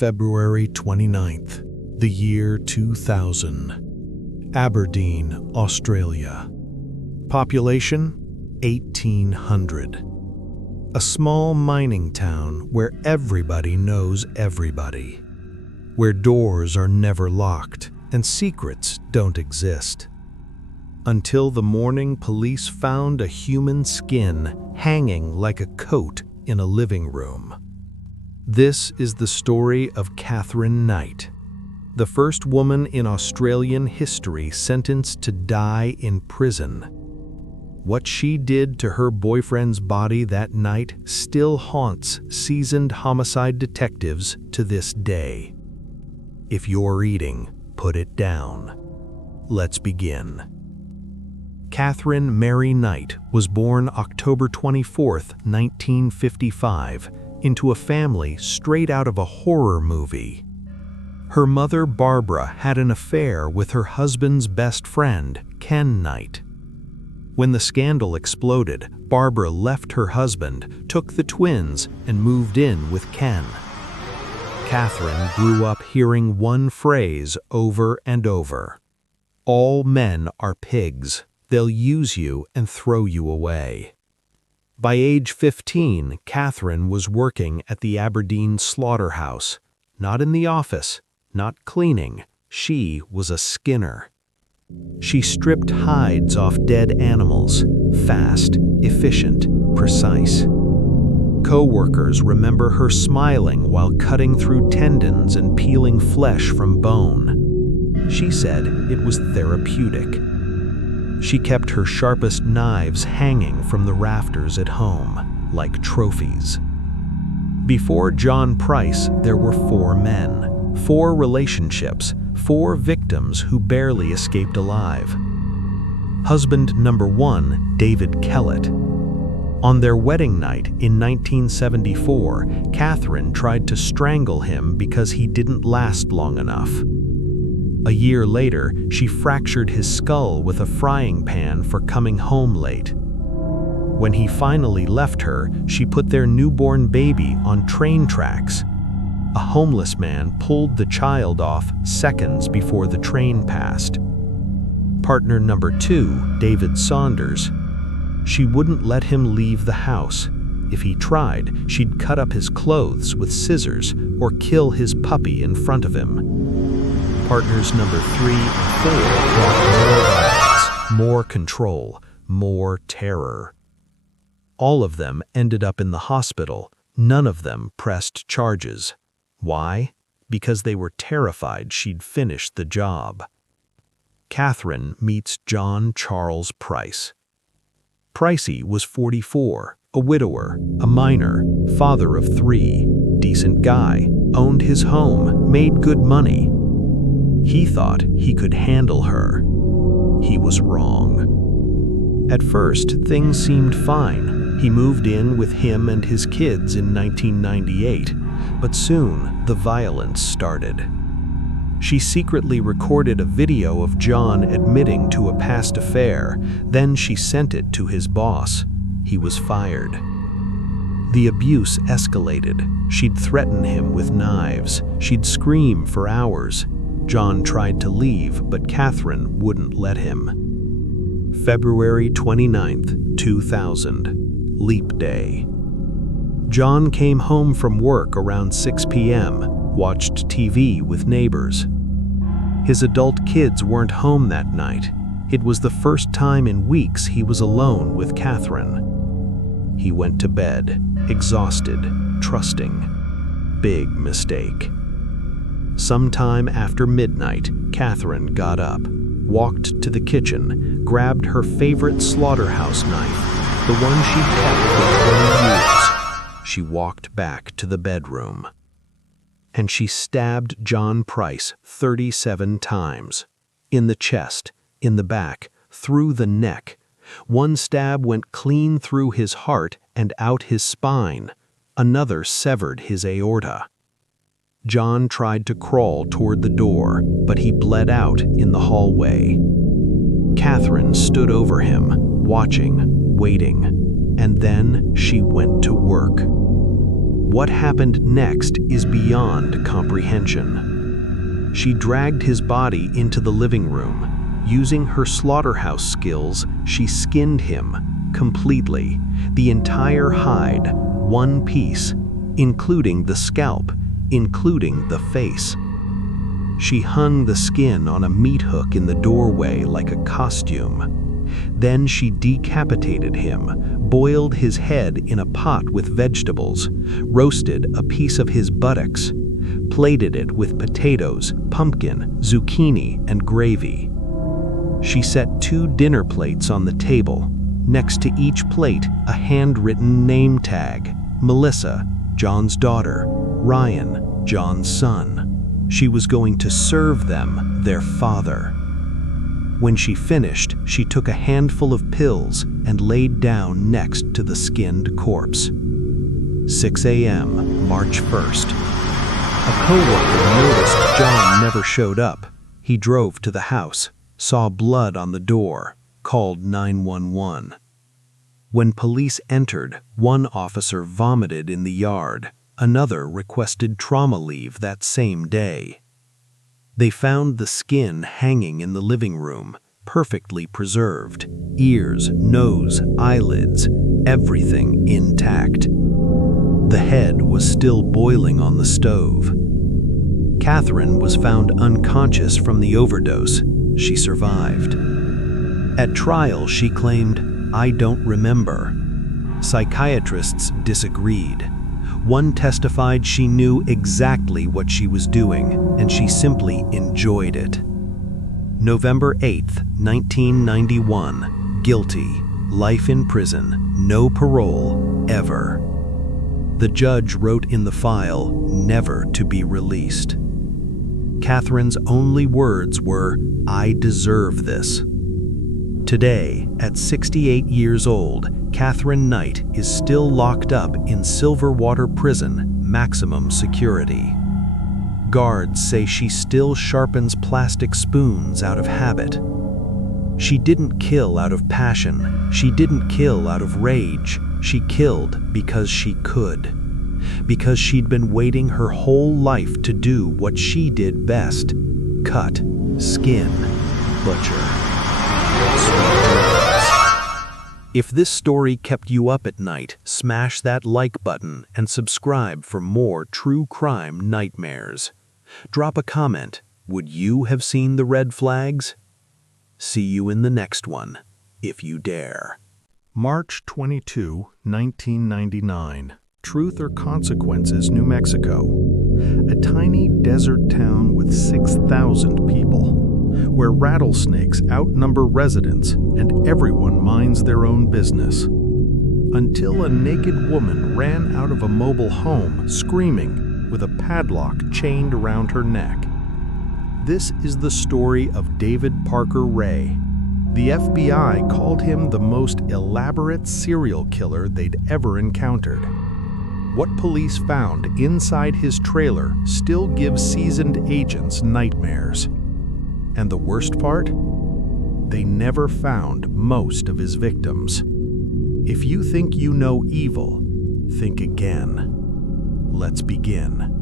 February 29th, the year 2000. Aberdeen, Australia. Population 1,800. A small mining town where everybody knows everybody. Where doors are never locked and secrets don't exist. Until the morning police found a human skin hanging like a coat in a living room. This is the story of Catherine Knight, the first woman in Australian history sentenced to die in prison. What she did to her boyfriend's body that night still haunts seasoned homicide detectives to this day. If you're eating, put it down. Let's begin. Catherine Mary Knight was born October 24, 1955, into a family straight out of a horror movie. Her mother, Barbara, had an affair with her husband's best friend, Ken Knight. When the scandal exploded, Barbara left her husband, took the twins, and moved in with Ken. Catherine grew up hearing one phrase over and over: "All men are pigs. They'll use you and throw you away." By age 15, Catherine was working at the Aberdeen slaughterhouse. Not in the office, not cleaning. She was a skinner. She stripped hides off dead animals, fast, efficient, precise. Co-workers remember her smiling while cutting through tendons and peeling flesh from bone. She said it was therapeutic. She kept her sharpest knives hanging from the rafters at home, like trophies. Before John Price, there were 4 men, 4 relationships, 4 victims who barely escaped alive. Husband number 1, David Kellett. On their wedding night in 1974, Catherine tried to strangle him because he didn't last long enough. A year later, she fractured his skull with a frying pan for coming home late. When he finally left her, she put their newborn baby on train tracks. A homeless man pulled the child off seconds before the train passed. Partner number 2, David Saunders. She wouldn't let him leave the house. If he tried, she'd cut up his clothes with scissors or kill his puppy in front of him. Partners number 3 and 4 brought more violence, more control, more terror. All of them ended up in the hospital. None of them pressed charges. Why? Because they were terrified she'd finish the job. Catherine meets John Charles Price. Pricey was 44, a widower, a minor, father of 3, decent guy, owned his home, made good money. He thought he could handle her. He was wrong. At first, things seemed fine. He moved in with him and his kids in 1998, but soon the violence started. She secretly recorded a video of John admitting to a past affair, then she sent it to his boss. He was fired. The abuse escalated. She'd threaten him with knives. She'd scream for hours. John tried to leave, but Catherine wouldn't let him. February 29th, 2000, Leap Day. John came home from work around 6 p.m., watched TV with neighbors. His adult kids weren't home that night. It was the first time in weeks he was alone with Catherine. He went to bed, exhausted, trusting. Big mistake. Sometime after midnight, Catherine got up, walked to the kitchen, grabbed her favorite slaughterhouse knife, the one she'd kept for 20 years. She walked back to the bedroom. And she stabbed John Price 37 times. In the chest, in the back, through the neck. One stab went clean through his heart and out his spine. Another severed his aorta. John tried to crawl toward the door, but he bled out in the hallway. Catherine stood over him, watching, waiting, and then she went to work. What happened next is beyond comprehension. She dragged his body into the living room. Using her slaughterhouse skills, she skinned him completely, the entire hide, one piece, including the scalp, including the face. She hung the skin on a meat hook in the doorway like a costume. Then she decapitated him, boiled his head in a pot with vegetables, roasted a piece of his buttocks, plated it with potatoes, pumpkin, zucchini, and gravy. She set 2 dinner plates on the table. Next to each plate, a handwritten name tag: Melissa, John's daughter; Ryan, John's son. She was going to serve them their father. When she finished, she took a handful of pills and laid down next to the skinned corpse. 6 a.m., March 1st. A coworker noticed John never showed up. He drove to the house, saw blood on the door, called 911. When police entered, one officer vomited in the yard. Another requested trauma leave that same day. They found the skin hanging in the living room, perfectly preserved. Ears, nose, eyelids, everything intact. The head was still boiling on the stove. Catherine was found unconscious from the overdose. She survived. At trial, she claimed, "I don't remember." Psychiatrists disagreed. One testified she knew exactly what she was doing, and she simply enjoyed it. November 8, 1991. Guilty. Life in prison. No parole. Ever. The judge wrote in the file, "Never to be released." Catherine's only words were, "I deserve this." Today, at 68 years old, Catherine Knight is still locked up in Silverwater Prison, maximum security. Guards say she still sharpens plastic spoons out of habit. She didn't kill out of passion. She didn't kill out of rage. She killed because she could. Because she'd been waiting her whole life to do what she did best: cut, skin, butcher. If this story kept you up at night, smash that like button and subscribe for more true crime nightmares. Drop a comment. Would you have seen the red flags? See you in the next one, if you dare. March 22, 1999. Truth or Consequences, New Mexico. A tiny desert town with 6,000 people, where rattlesnakes outnumber residents and everyone minds their own business. Until a naked woman ran out of a mobile home screaming with a padlock chained around her neck. This is the story of David Parker Ray. The FBI called him the most elaborate serial killer they'd ever encountered. What police found inside his trailer still gives seasoned agents nightmares. And the worst part? They never found most of his victims. If you think you know evil, think again. Let's begin.